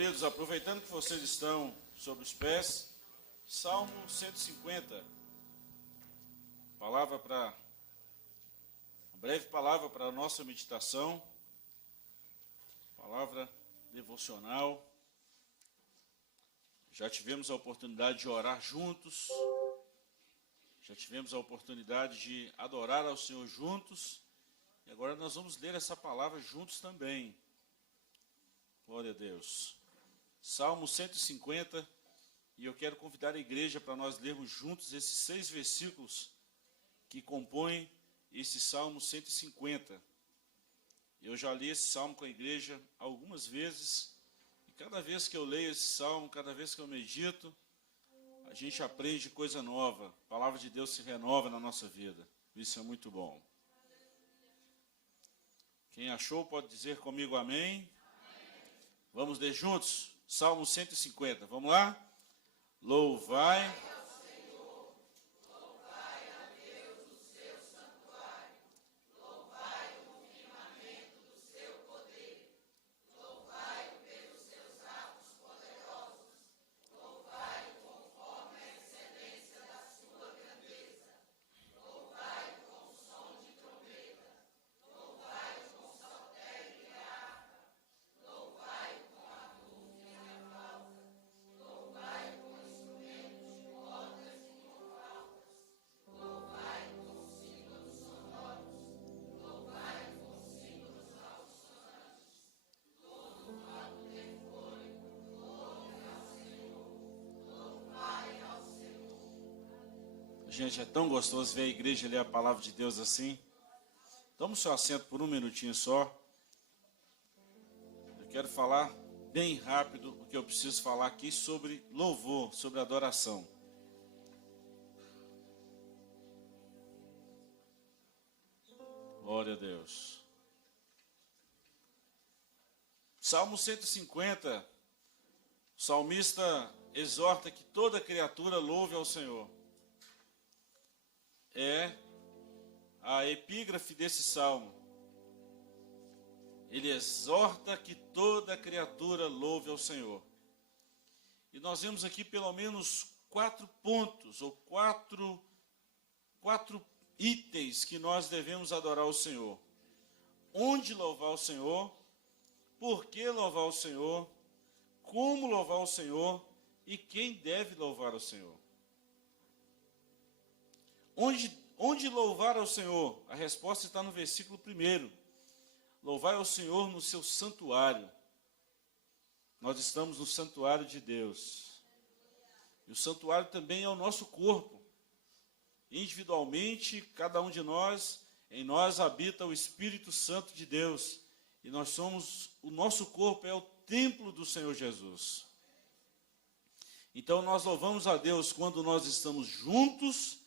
Queridos, aproveitando que vocês estão sobre os pés, Salmo 150, uma breve palavra para a nossa meditação, palavra devocional. Já tivemos a oportunidade de orar juntos, já tivemos a oportunidade de adorar ao Senhor juntos, e agora nós vamos ler essa palavra juntos também. Glória a Deus. Salmo 150, e eu quero convidar a igreja para nós lermos juntos esses 6 versículos que compõem esse Salmo 150. Eu já li esse Salmo com a igreja algumas vezes, e cada vez que eu leio esse Salmo, cada vez que eu medito, a gente aprende coisa nova, a palavra de Deus se renova na nossa vida. Isso é muito bom. Quem achou pode dizer comigo amém. Vamos ler juntos? Salmo 150, vamos lá? Louvai ao Senhor, louvai a Deus do seu santuário, louvai o firmamento do seu poder, louvai pelos seus atos poderosos, louvai conforme a excelência da sua grandeza, louvai com som de trombeta, louvai com saltério e harpa, louvai com a búfia e a flauta, louvai com instrumentos de cordas e com flautas, louvai com símbolos sonoros, louvai com símbolos alto-sonantes, todo quanto tem fôlego, louve ao Senhor, louvai ao Senhor. Gente, é tão gostoso ver a igreja ler a palavra de Deus assim. Toma o seu assento por um minutinho só. Eu quero falar bem rápido o que eu preciso falar aqui sobre louvor, sobre adoração. Glória a Deus. Salmo 150, o salmista exorta que toda criatura louve ao Senhor. É a epígrafe desse salmo. Ele exorta que toda criatura louve ao Senhor. E nós vemos aqui pelo menos 4 pontos, ou quatro itens que nós devemos adorar ao Senhor. Onde louvar o Senhor, por que louvar o Senhor, como louvar o Senhor e quem deve louvar o Senhor. Onde louvar ao Senhor? A resposta está no versículo 1. Louvai ao Senhor no seu santuário. Nós estamos no santuário de Deus. E o santuário também é o nosso corpo. Individualmente, cada um de nós, em nós habita o Espírito Santo de Deus. E o nosso corpo é o templo do Senhor Jesus. Então nós louvamos a Deus quando nós estamos juntos,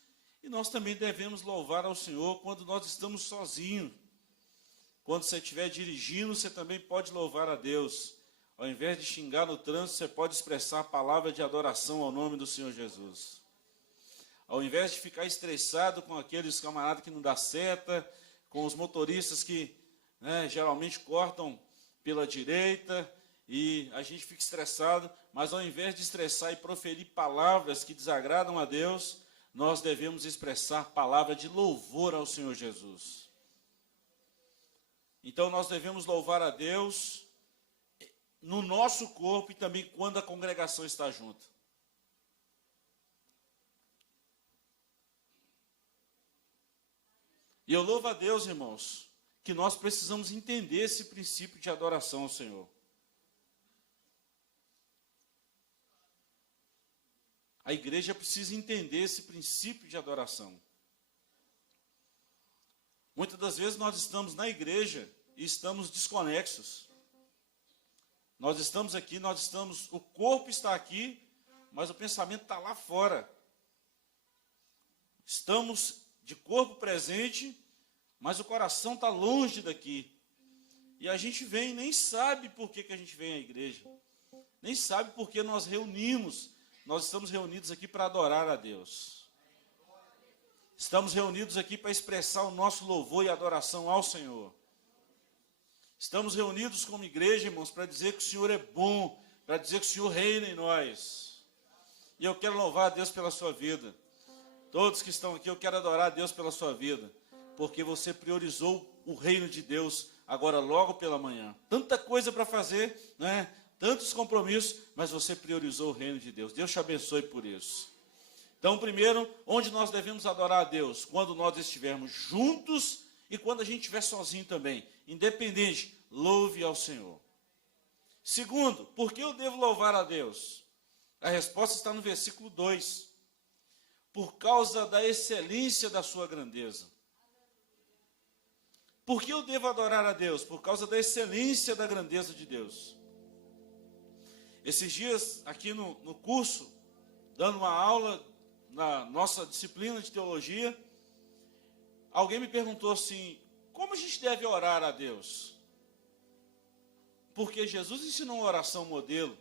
e nós também devemos louvar ao Senhor quando nós estamos sozinhos. Quando você estiver dirigindo, você também pode louvar a Deus. Ao invés de xingar no trânsito, você pode expressar a palavra de adoração ao nome do Senhor Jesus. Ao invés de ficar estressado com aqueles camaradas que não dá seta, com os motoristas que geralmente cortam pela direita, e a gente fica estressado, mas ao invés de estressar e proferir palavras que desagradam a Deus, nós devemos expressar palavra de louvor ao Senhor Jesus. Então nós devemos louvar a Deus no nosso corpo e também quando a congregação está junto. E eu louvo a Deus, irmãos, que nós precisamos entender esse princípio de adoração ao Senhor. A igreja precisa entender esse princípio de adoração. Muitas das vezes nós estamos na igreja e estamos desconexos. Nós estamos aqui, o corpo está aqui, mas o pensamento está lá fora. Estamos de corpo presente, mas o coração está longe daqui. E a gente vem e nem sabe por que a gente vem à igreja. Nem sabe por que nós reunimos. Nós estamos reunidos aqui para adorar a Deus. Estamos reunidos aqui para expressar o nosso louvor e adoração ao Senhor. Estamos reunidos como igreja, irmãos, para dizer que o Senhor é bom, para dizer que o Senhor reina em nós. E eu quero louvar a Deus pela sua vida. Todos que estão aqui, eu quero adorar a Deus pela sua vida, porque você priorizou o reino de Deus agora logo pela manhã. Tanta coisa para fazer, né? Tantos compromissos, mas você priorizou o reino de Deus. Deus te abençoe por isso. Então, primeiro, onde nós devemos adorar a Deus? Quando nós estivermos juntos e quando a gente estiver sozinho também. Independente, louve ao Senhor. Segundo, por que eu devo louvar a Deus? A resposta está no versículo 2. Por causa da excelência da sua grandeza. Por que eu devo adorar a Deus? Por causa da excelência da grandeza de Deus. Esses dias, aqui no curso, dando uma aula na nossa disciplina de teologia, alguém me perguntou assim, como a gente deve orar a Deus? Porque Jesus ensinou uma oração modelo.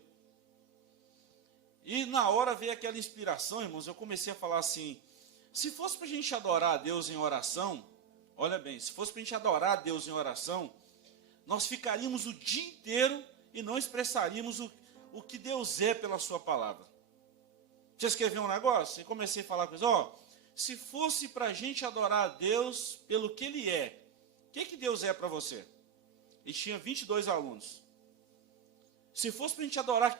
E na hora veio aquela inspiração, irmãos, eu comecei a falar assim, se fosse para a gente adorar a Deus em oração, olha bem, se fosse para a gente adorar a Deus em oração, nós ficaríamos o dia inteiro e não expressaríamos o que Deus é pela sua palavra. Você escreveu um negócio? E comecei a falar com eles, se fosse para a gente adorar a Deus pelo que Ele é, o que Deus é para você? E tinha 22 alunos. Se fosse para a gente adorar,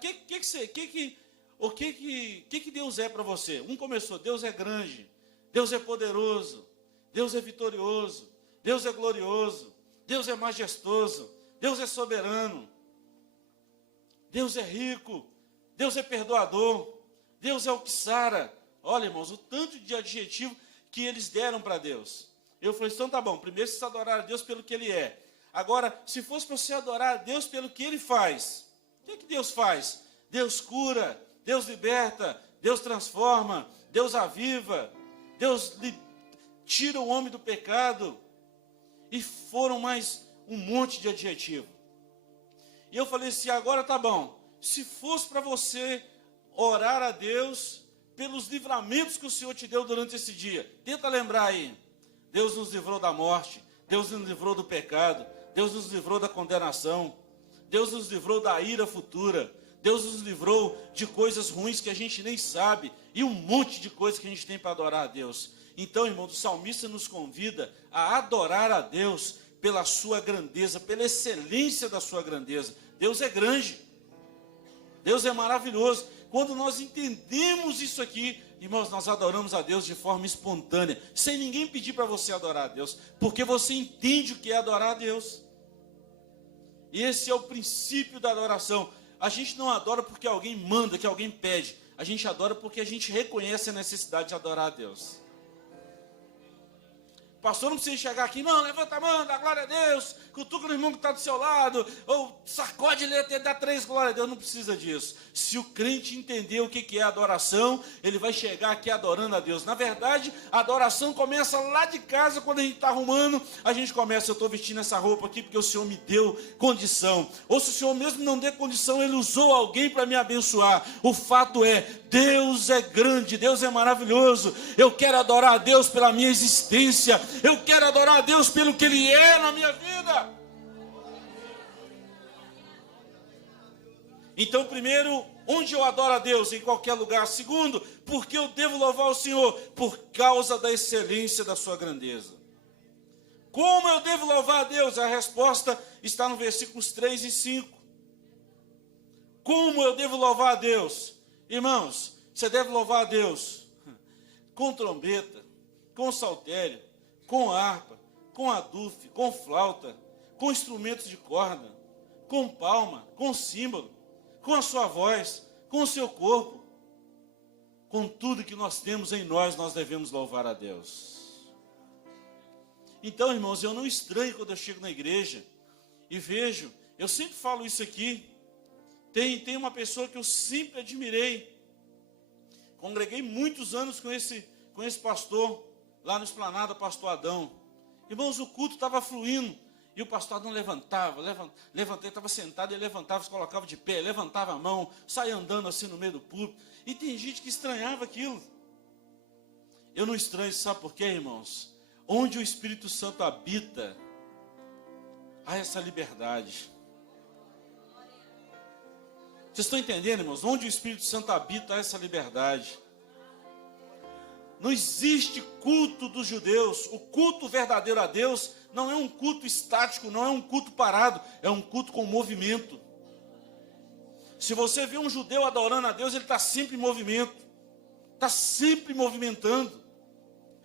o que Deus é para você? Um começou, Deus é grande, Deus é poderoso, Deus é vitorioso, Deus é glorioso, Deus é majestoso, Deus é soberano, Deus é rico, Deus é perdoador, Deus é o que sara. Olha, irmãos, o tanto de adjetivo que eles deram para Deus. Eu falei, então tá bom, primeiro você precisa adorar a Deus pelo que Ele é. Agora, se fosse para você adorar a Deus pelo que Ele faz, o que Deus faz? Deus cura, Deus liberta, Deus transforma, Deus aviva, Deus tira o homem do pecado. E foram mais um monte de adjetivo. E eu falei assim, agora tá bom, se fosse para você orar a Deus pelos livramentos que o Senhor te deu durante esse dia, tenta lembrar aí, Deus nos livrou da morte, Deus nos livrou do pecado, Deus nos livrou da condenação, Deus nos livrou da ira futura, Deus nos livrou de coisas ruins que a gente nem sabe, e um monte de coisas que a gente tem para adorar a Deus. Então, irmão, o salmista nos convida a adorar a Deus pela sua grandeza, pela excelência da sua grandeza. Deus é grande, Deus é maravilhoso. Quando nós entendemos isso aqui, irmãos, nós adoramos a Deus de forma espontânea, sem ninguém pedir para você adorar a Deus, porque você entende o que é adorar a Deus. E esse é o princípio da adoração. A gente não adora porque alguém manda, que alguém pede. A gente adora porque a gente reconhece a necessidade de adorar a Deus. Pastor, não precisa chegar aqui, não, levanta a mão, dá glória a Deus, cutuca no irmão que está do seu lado, ou sacode ele até dar 3 glórias a Deus, não precisa disso. Se o crente entender o que é adoração, ele vai chegar aqui adorando a Deus. Na verdade, a adoração começa lá de casa, quando a gente está arrumando, a gente começa, eu estou vestindo essa roupa aqui porque o Senhor me deu condição. Ou se o Senhor mesmo não deu condição, Ele usou alguém para me abençoar. O fato é, Deus é grande, Deus é maravilhoso. Eu quero adorar a Deus pela minha existência. Eu quero adorar a Deus pelo que Ele é na minha vida. Então, primeiro, onde eu adoro a Deus? Em qualquer lugar. Segundo, porque eu devo louvar o Senhor? Por causa da excelência da sua grandeza. Como eu devo louvar a Deus? A resposta está no versículos 3 e 5. Como eu devo louvar a Deus? Irmãos, você deve louvar a Deus com trombeta, com saltério, com harpa, com adufe, com flauta, com instrumentos de corda, com palma, com símbolo, com a sua voz, com o seu corpo. Com tudo que nós temos em nós, nós devemos louvar a Deus. Então, irmãos, eu não estranho quando eu chego na igreja e vejo, eu sempre falo isso aqui, tem uma pessoa que eu sempre admirei, congreguei muitos anos com esse pastor, lá no Esplanada, pastor Adão. Irmãos, o culto estava fluindo, e o pastor Adão levantava, estava sentado, ele levantava, se colocava de pé, levantava a mão, saia andando assim no meio do púlpito, e tem gente que estranhava aquilo. Eu não estranho, sabe por quê, irmãos? Onde o Espírito Santo habita, há essa liberdade. Vocês estão entendendo, irmãos? Onde o Espírito Santo habita, há essa liberdade. Não existe culto dos judeus. O culto verdadeiro a Deus não é um culto estático, não é um culto parado, é um culto com movimento. Se você vê um judeu adorando a Deus, ele está sempre em movimento, está sempre movimentando,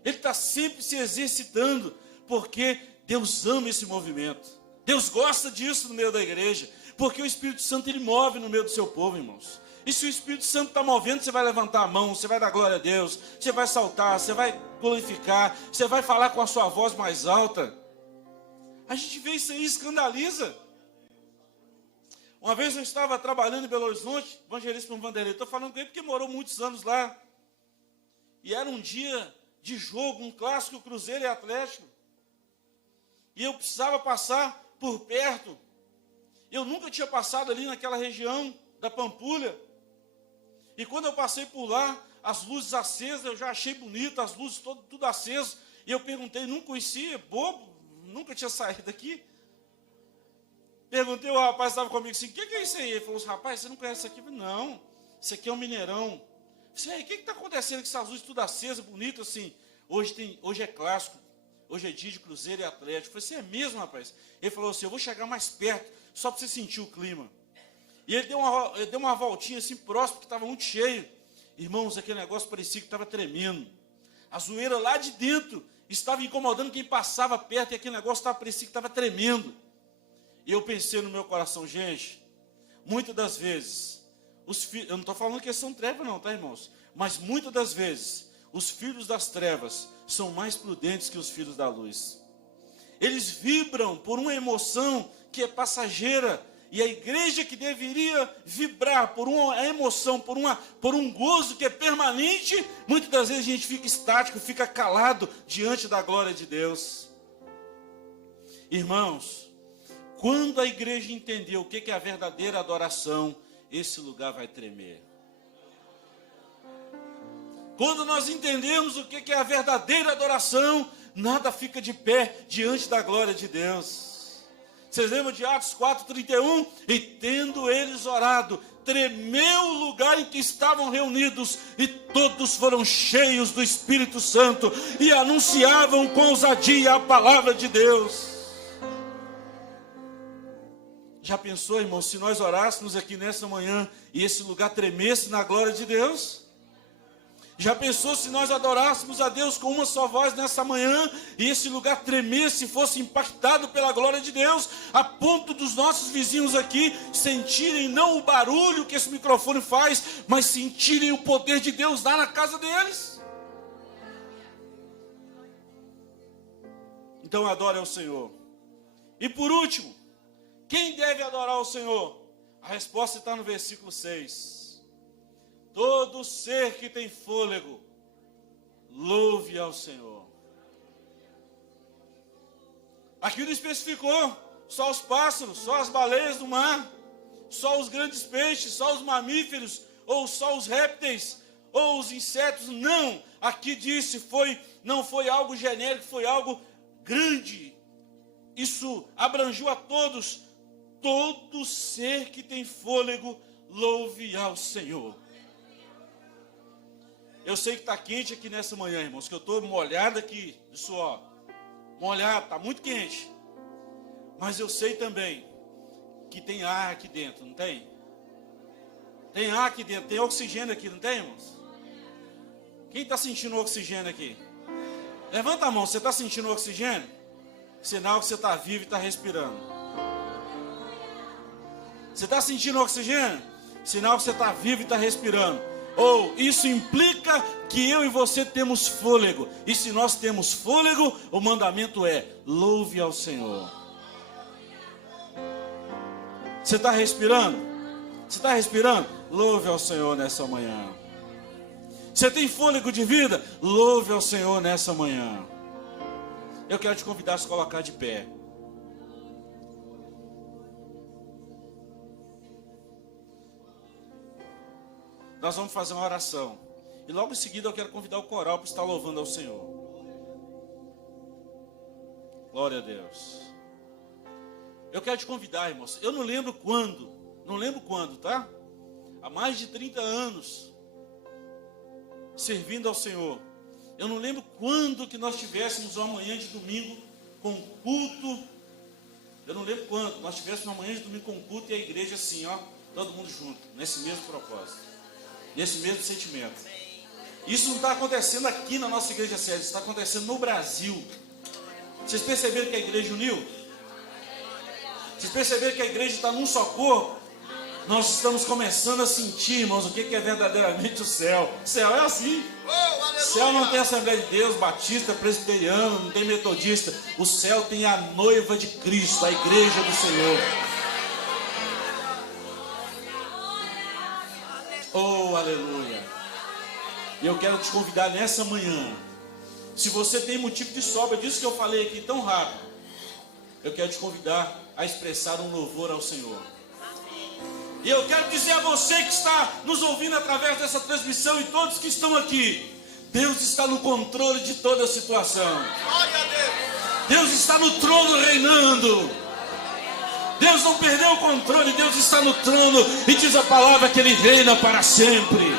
ele está sempre se exercitando, porque Deus ama esse movimento. Deus gosta disso no meio da igreja, porque o Espírito Santo ele move no meio do seu povo, irmãos. E se o Espírito Santo está movendo, você vai levantar a mão, você vai dar glória a Deus, você vai saltar, você vai glorificar, você vai falar com a sua voz mais alta. A gente vê isso aí, escandaliza. Uma vez eu estava trabalhando em Belo Horizonte, evangelista com o Vanderlei, estou falando com ele porque morou muitos anos lá. E era um dia de jogo, um clássico Cruzeiro e Atlético. E eu precisava passar por perto. Eu nunca tinha passado ali naquela região da Pampulha. E quando eu passei por lá, as luzes acesas, eu já achei bonito, as luzes tudo acesas. E eu perguntei, não conhecia, bobo, nunca tinha saído daqui. Perguntei, o rapaz estava comigo assim, o que é isso aí? Ele falou assim, rapaz, você não conhece isso aqui? Eu falei, não, isso aqui é um Mineirão. Eu falei, o que está acontecendo com essas luzes tudo acesas, bonito assim? Hoje é clássico, hoje é dia de Cruzeiro e Atlético. Eu falei, você é mesmo, rapaz? Ele falou assim, eu vou chegar mais perto, só para você sentir o clima. E ele deu uma voltinha assim próximo, que estava muito cheio. Irmãos, aquele negócio parecia que estava tremendo. A zoeira lá de dentro estava incomodando quem passava perto, e aquele negócio parecia que estava tremendo. E eu pensei no meu coração, gente, muitas das vezes, eu não estou falando que são trevas não, tá, irmãos? Mas muitas das vezes, os filhos das trevas são mais prudentes que os filhos da luz. Eles vibram por uma emoção que é passageira, e a igreja que deveria vibrar por uma emoção, por um gozo que é permanente, muitas das vezes a gente fica estático, fica calado diante da glória de Deus. Irmãos, quando a igreja entender o que é a verdadeira adoração, esse lugar vai tremer. Quando nós entendemos o que é a verdadeira adoração, nada fica de pé diante da glória de Deus. Vocês lembram de Atos 4:31? E tendo eles orado, tremeu o lugar em que estavam reunidos, e todos foram cheios do Espírito Santo, e anunciavam com ousadia a palavra de Deus. Já pensou, irmão, se nós orássemos aqui nessa manhã, e esse lugar tremesse na glória de Deus? Já pensou se nós adorássemos a Deus com uma só voz nessa manhã, e esse lugar tremesse, fosse impactado pela glória de Deus, a ponto dos nossos vizinhos aqui sentirem não o barulho que esse microfone faz, mas sentirem o poder de Deus lá na casa deles? Então adore ao Senhor. E por último, quem deve adorar o Senhor? A resposta está no versículo 6. Todo ser que tem fôlego, louve ao Senhor. Aqui não especificou só os pássaros, só as baleias do mar, só os grandes peixes, só os mamíferos, ou só os répteis, ou os insetos. Não, aqui disse, não foi algo genérico, foi algo grande. Isso abrangiu a todos. Todo ser que tem fôlego, louve ao Senhor. Eu sei que está quente aqui nessa manhã, irmãos, que eu estou molhado aqui de suor. Molhado, está muito quente. Mas eu sei também que tem ar aqui dentro, não tem? Tem ar aqui dentro, tem oxigênio aqui, não tem, irmãos? Quem está sentindo o oxigênio aqui? Levanta a mão, você está sentindo o oxigênio? Sinal que você está vivo e está respirando. Você está sentindo o oxigênio? Sinal que você está vivo e está respirando. Ou isso implica que eu e você temos fôlego. E se nós temos fôlego, o mandamento é: louve ao Senhor. Você está respirando? Você está respirando? Louve ao Senhor nessa manhã. Você tem fôlego de vida? Louve ao Senhor nessa manhã. Eu quero te convidar a se colocar de pé. Nós vamos fazer uma oração. E logo em seguida eu quero convidar o coral para estar louvando ao Senhor. Glória a Deus. Eu quero te convidar, irmãos. Eu não lembro quando, tá? há mais de 30 anos, servindo ao Senhor. Eu não lembro quando que nós tivéssemos uma manhã de domingo com culto. Eu não lembro quando nós tivéssemos uma manhã de domingo com culto e a igreja assim, ó, todo mundo junto, nesse mesmo propósito, nesse mesmo sentimento. Isso não está acontecendo aqui na nossa igreja sede, está acontecendo no Brasil. Vocês perceberam que a igreja uniu? Vocês perceberam que a igreja está num só corpo? Nós estamos começando a sentir, irmãos, o que é verdadeiramente o céu. O céu é assim. O céu não tem Assembleia de Deus, batista, presbiteriano, não tem metodista. O céu tem a noiva de Cristo, a igreja do Senhor. Oh, aleluia. E eu quero te convidar nessa manhã. Se você tem motivo de sobra, disso que eu falei aqui tão rápido, eu quero te convidar a expressar um louvor ao Senhor. E eu quero dizer a você que está nos ouvindo através dessa transmissão e todos que estão aqui, Deus está no controle de toda a situação. Deus está no trono reinando. Deus não perdeu o controle, Deus está no trono e diz a palavra que Ele reina para sempre.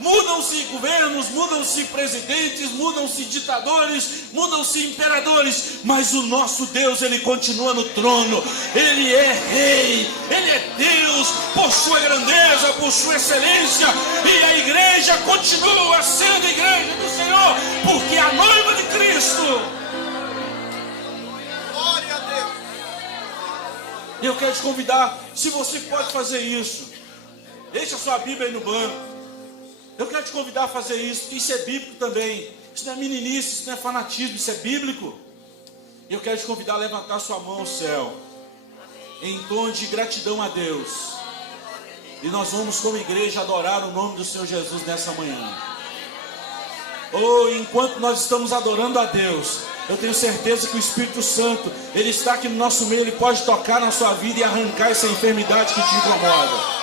Mudam-se governos, mudam-se presidentes, mudam-se ditadores, mudam-se imperadores, mas o nosso Deus, Ele continua no trono. Ele é rei, Ele é Deus, por sua grandeza, por sua excelência, e a igreja continua sendo a igreja do Senhor, porque é a noiva de Cristo. Glória a Deus. E eu quero te convidar, se você pode fazer isso, deixa a sua Bíblia aí no banco. Eu quero te convidar a fazer isso, porque isso é bíblico também. Isso não é meninice, isso não é fanatismo, isso é bíblico. E eu quero te convidar a levantar sua mão ao céu, em tom de gratidão a Deus. E nós vamos como igreja adorar o nome do Senhor Jesus nessa manhã. Oh, enquanto nós estamos adorando a Deus, eu tenho certeza que o Espírito Santo, Ele está aqui no nosso meio, Ele pode tocar na sua vida e arrancar essa enfermidade que te incomoda.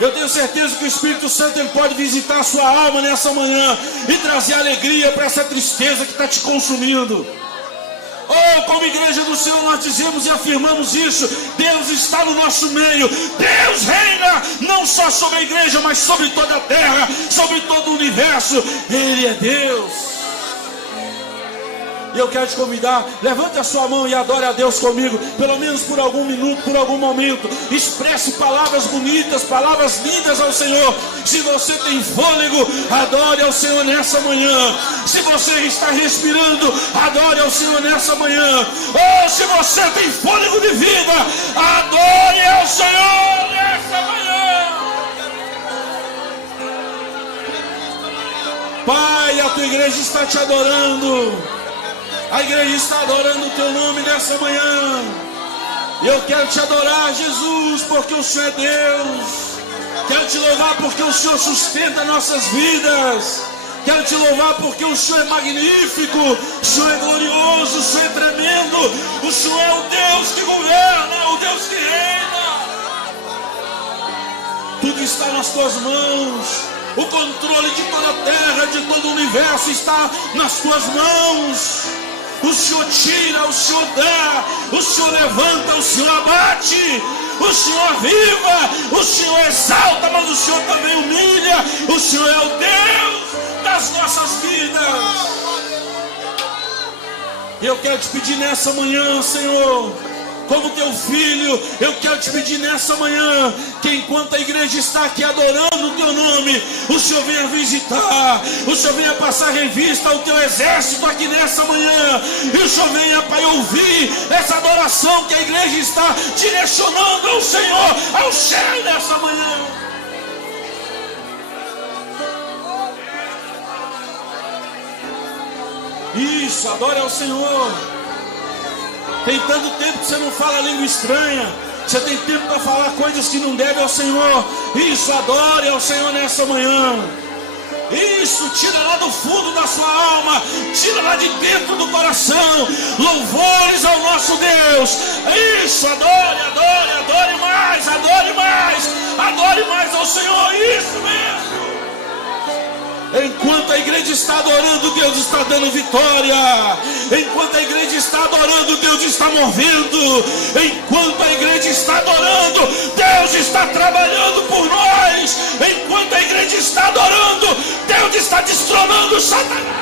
Eu tenho certeza que o Espírito Santo Ele pode visitar a sua alma nessa manhã e trazer alegria para essa tristeza que está te consumindo. Oh, como igreja do Senhor nós dizemos e afirmamos isso. Deus está no nosso meio. Deus reina não só sobre a igreja, mas sobre toda a terra, sobre todo o universo. Ele é Deus. E eu quero te convidar, levante a sua mão e adore a Deus comigo, pelo menos por algum minuto, por algum momento. Expresse palavras bonitas, palavras lindas ao Senhor. Se você tem fôlego, adore ao Senhor nessa manhã. Se você está respirando, adore ao Senhor nessa manhã. Ou se você tem fôlego de vida, adore ao Senhor nessa manhã. Pai, a tua igreja está te adorando. A igreja está adorando o teu nome nessa manhã. E eu quero te adorar, Jesus, porque o Senhor é Deus. Quero te louvar porque o Senhor sustenta nossas vidas. Quero te louvar porque o Senhor é magnífico. O Senhor é glorioso, o Senhor é tremendo. O Senhor é o Deus que governa, o Deus que reina. Tudo está nas tuas mãos. O controle de toda a terra, de todo o universo está nas tuas mãos. O Senhor tira, o Senhor dá, o Senhor levanta, o Senhor abate, o Senhor aviva, o Senhor exalta, mas o Senhor também humilha. O Senhor é o Deus das nossas vidas. E eu quero te pedir nessa manhã, Senhor, como teu filho, eu quero te pedir nessa manhã, que enquanto a igreja está aqui adorando o teu nome, o Senhor venha visitar, o Senhor venha passar revista ao teu exército aqui nessa manhã, e o Senhor venha, Pai, ouvir essa adoração que a igreja está direcionando ao Senhor, ao céu nessa manhã. Isso, adore ao Senhor. Tem tanto tempo que você não fala língua estranha. Você tem tempo para falar coisas que não devem ao Senhor. Isso, adore ao Senhor nessa manhã. Isso, tira lá do fundo da sua alma, tira lá de dentro do coração louvores ao nosso Deus. Isso, adore, adore, adore mais, adore mais, adore mais ao Senhor. Isso mesmo. Enquanto a igreja está adorando, Deus está dando vitória. Enquanto a igreja está adorando, Deus está movendo. Enquanto a igreja está adorando, Deus está trabalhando por nós. Enquanto a igreja está adorando, Deus está destronando Satanás.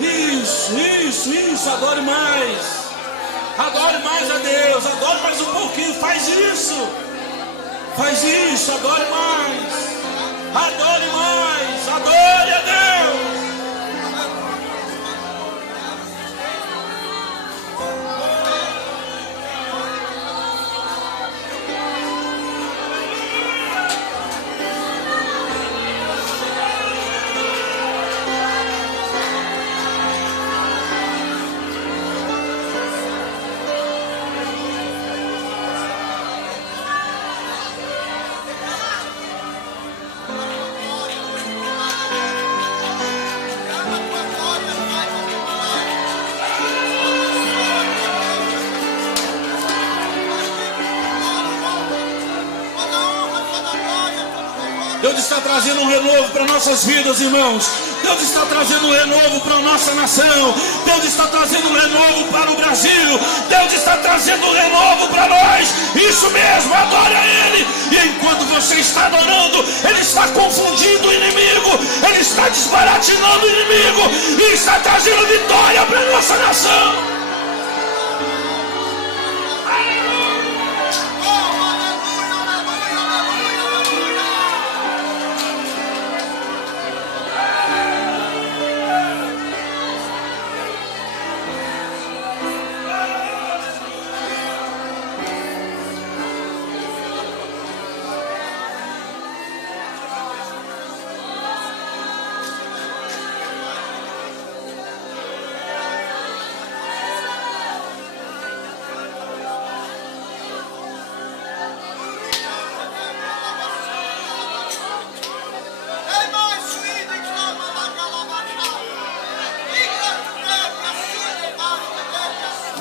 Isso, adore mais. Adore mais a Deus, adore mais um pouquinho, faz isso, adore mais, adore a Deus. Deus está trazendo um renovo para nossas vidas, irmãos. Deus está trazendo um renovo para a nossa nação. Deus está trazendo um renovo para o Brasil. Deus está trazendo um renovo para nós. Isso mesmo, adore a Ele. E enquanto você está adorando, Ele está confundindo o inimigo. Ele está desbaratinando o inimigo. E está trazendo vitória para a nossa nação.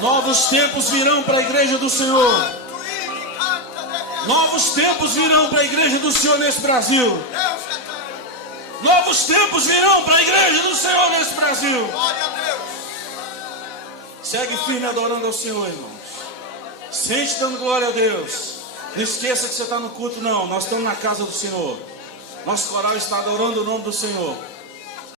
Novos tempos virão para a igreja do Senhor. Novos tempos virão para a igreja do Senhor nesse Brasil. Novos tempos virão para a igreja do Senhor nesse Brasil. Segue firme adorando ao Senhor, irmãos. Sente dando glória a Deus. Não esqueça que você está no culto, não. Nós estamos na casa do Senhor. Nosso coral está adorando o nome do Senhor.